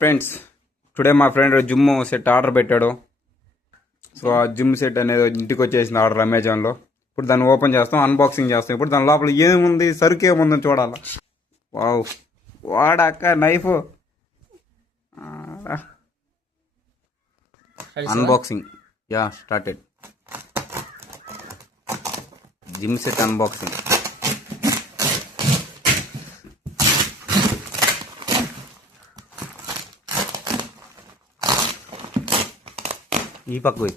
Friends, today మా friend gym set order పెట్టాడు. So ఆ జిమ్ సెట్ అనేది ఇంటికి వచ్చేసింది ఆర్డర్ అమెజాన్లో. ఇప్పుడు దాన్ని ఓపెన్ చేస్తాం, అన్బాక్సింగ్ చేస్తాం. ఇప్పుడు దాని లోపల ఏముంది, సరుకు ఏముందని చూడాలి. వావ్, వాడక్క నైఫ్. అన్బాక్సింగ్ యా స్టార్టెడ్. Gym set unboxing. ఈ పక్క పోయి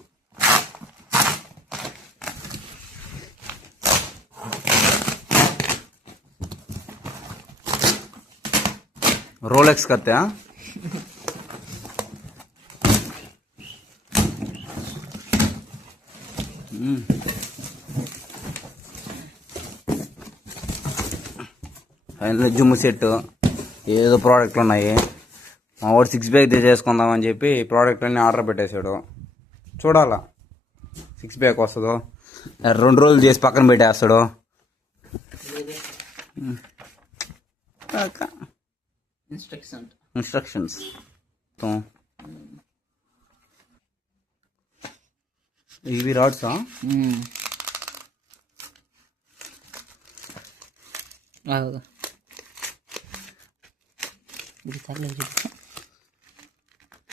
रोलेक्स करते हैं. జిమ్ సెట్ ఏదో ప్రోడక్ట్లు ఉన్నాయి. మా వాడు 6 బ్యాగ్ తెచ్చేసుకుందామని చెప్పి ప్రోడక్ట్ అన్నీ ఆర్డర్ పెట్టేశాడు. చూడాలా 6 బ్యాగ్ వస్తుందో, 2 రోజులు చేసి పక్కన పెట్టేస్తాడు. ఇన్స్ట్రక్షన్స్ ఇవి రాడ్సా?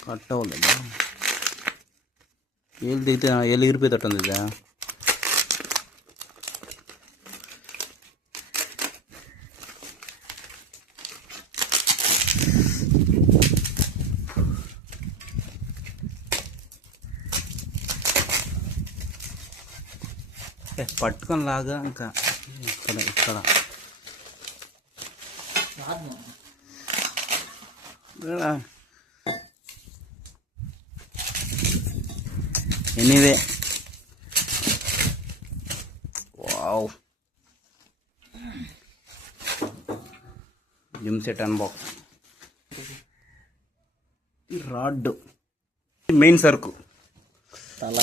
కట్ అవ్వలేదా? ఏళ్ళు దిగితే ఏళ్ళు ఎగిరిపోయేటట్టుంది ఇదా. పట్టుకొని లాగా ఇంకా ఇక్కడ anyway wow, gym set unbox. ఈ రాడ్ మెయిన్ సరుకు తల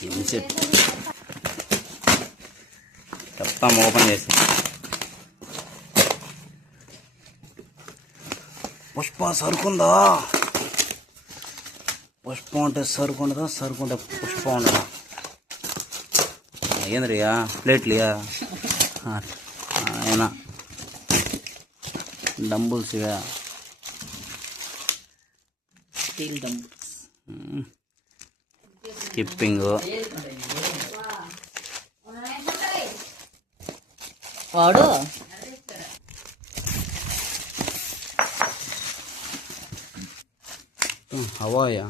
జిమ్ సెట్ చెప్తాం. ఓపెన్ చేసి పుష్ప సరుకుందా? పుష్ప అంటే సరుకు ఉండదా? సరుకు ఉంటే పుష్ప ఉండదా? ఏంద్రియా ప్లేట్లియా? అయినా డంబుల్స్ ఇవా? Steel dumbbells. స్కిప్పింగ్ వాడు హవాయా?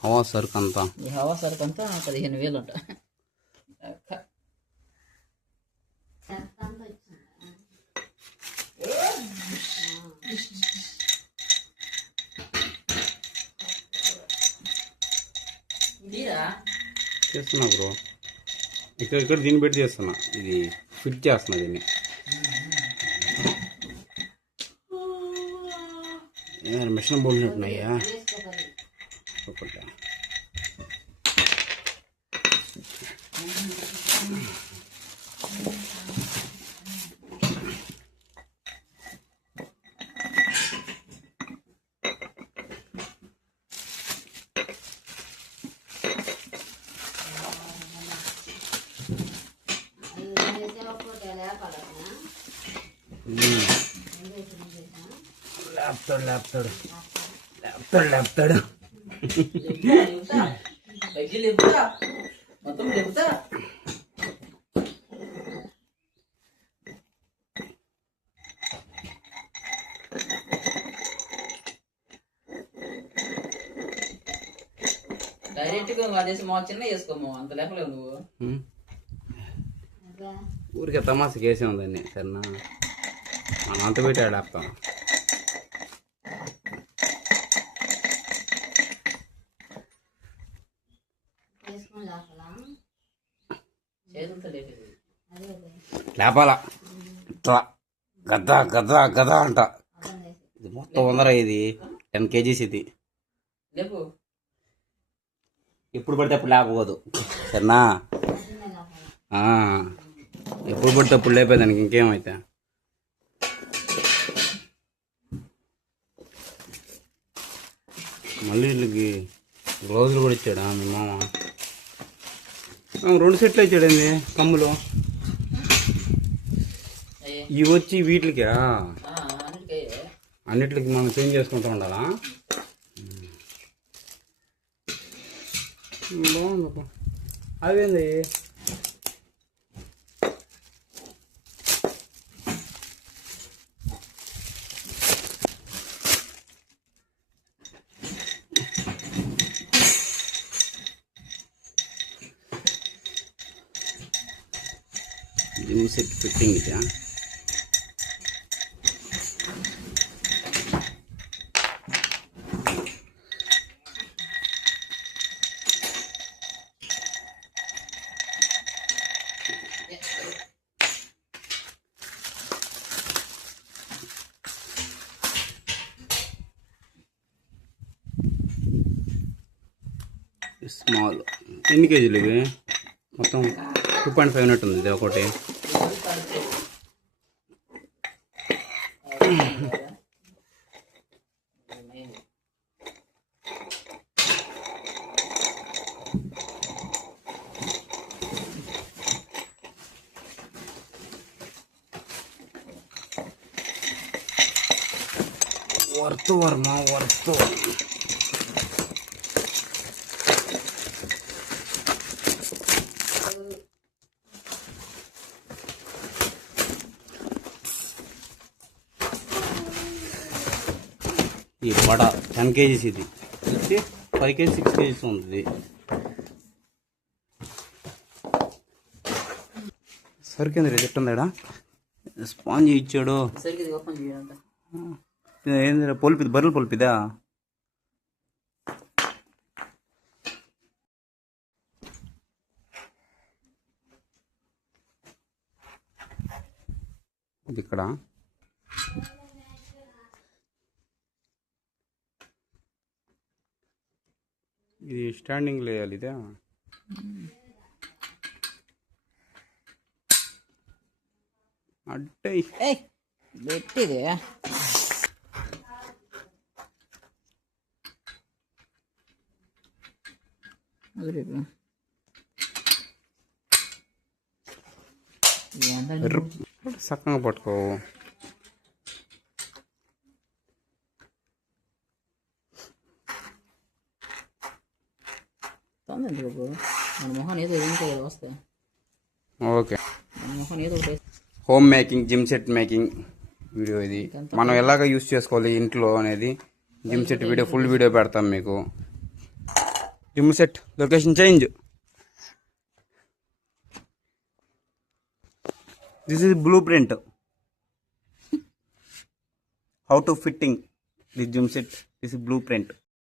హవా సరుకు అంతా, ఈ హవా సరుకు అంతా 15,000 అంట. చేస్తున్నా బ్రో, ఇక్కడ దీన్ని పెట్టి చేస్తున్నా. ఇది ఫిట్ చేస్తున్నా దీన్ని. ఏదైనా మిషన్ పోలినట్టున్నాయా? ఒకటి లేపుతాడు. డైరెక్ట్ గా వాడేసి మా చిన్న వేసుకోము, అంత లేపలేవు నువ్వు. ఊరికే తమాసకి వేసే ఉందండి. సరేనా, మనం అంత పెట్టి ఆడేస్తాం. లేపాల ఇట్లా గద్దా గద్దా గదా అంట. ఇది మొత్తం 100. ఇది 10 kgs. ఇది ఎప్పుడు పడితే అప్పుడు లేకపోదు. సరేనా, ఎప్పుడు పడితే అప్పుడు లేపేదానికి ఇంకేమైతే. మళ్ళీ వీళ్ళకి గ్లౌజులు కూడా ఇచ్చాడా మీ మామ? 2 సెట్లు ఇచ్చాడండి కమ్ములు. ఇవి వచ్చి వీటికా? అన్నిటికి మనం చేంజ్ చేసుకుంటూ ఉండాలా? బాగుంది. అదేంది జిమ్ సెట్ ఫిట్టింగ్ ఇదా? స్మాల్. ఎన్ని కేజీలు ఇవి? మొత్తం 2.5 ఉన్నట్టుంది ఇది ఒకటి. Worth Varma worth. ఈ వడ 10 kgs ఇది వచ్చి 5 kg 6 kgs ఉంది. సరికింది రిజెక్ట్ ఉందా? స్పాంజ్ ఇచ్చాడు. ఏంది పొలిపిది? బర్రెలు పొలిపిదా? ఇది ఇక్కడ ఇది స్టాండింగ్ వేయాలి. ఇదే అడ్డే పెట్టిదే చక్కగా పట్టుకో. మన మొహం ఏదో వస్తాయి. ఓకే. మన మొహం ఏదో ఒకటి home making gym set making video ఇది. మనం ఎలాగ యూస్ చేసుకోవాలి ఇంట్లో అనేది gym set video full video పెడతాం మీకు. Gym set location change. This is blue print how to fitting the gym set. This is blue print.